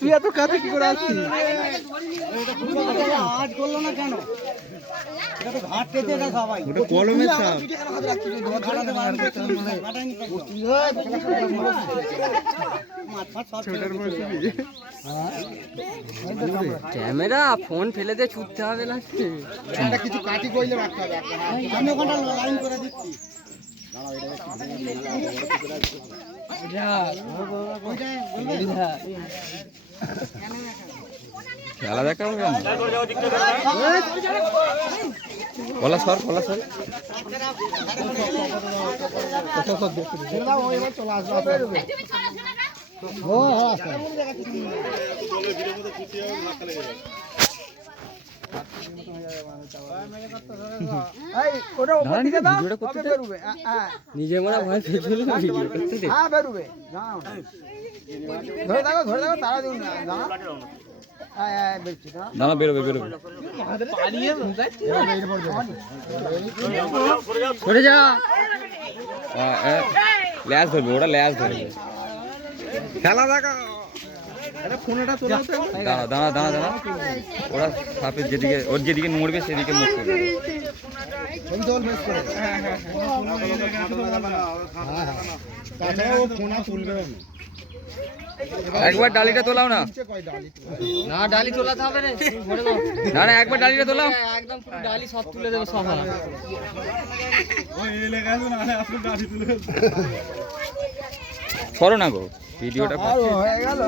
তুই এত কাছে কি করে আসছিস? আজ করলো না কেন? ঘাট কেটে না সবাই কলমের সাপ। ক্যামেরা ফোন ফেলে দিয়ে ছুটতে হবে না, কিছু কাটি কইলে রাখতে হবে। আমি ওখানটা লাইন করে দিচ্ছি। খেলা দেখা হবে বলা সর বলা সর নিজে মনে ভয় পেয়েছিল দাঁড়া বেরোবে বেরোবে সরে যা ল্যাস ধরবে ওটা ল্যাস ধরবে খেলা দেখা দাঁড়া দাঁড়া দাঁড়া দাঁড়া ওরা সাপের যেদিকে ওর যেদিকে নড়বে সেদিকে মুখ করবে একবার ডালিটা তোলাও না না ডালি তোলাতে হবে না না একবার ডালিটা তোলাও একদম পুরো ডালি সব তুলে দেবে সব সরো না গো ভিডিওটা হয়ে গেল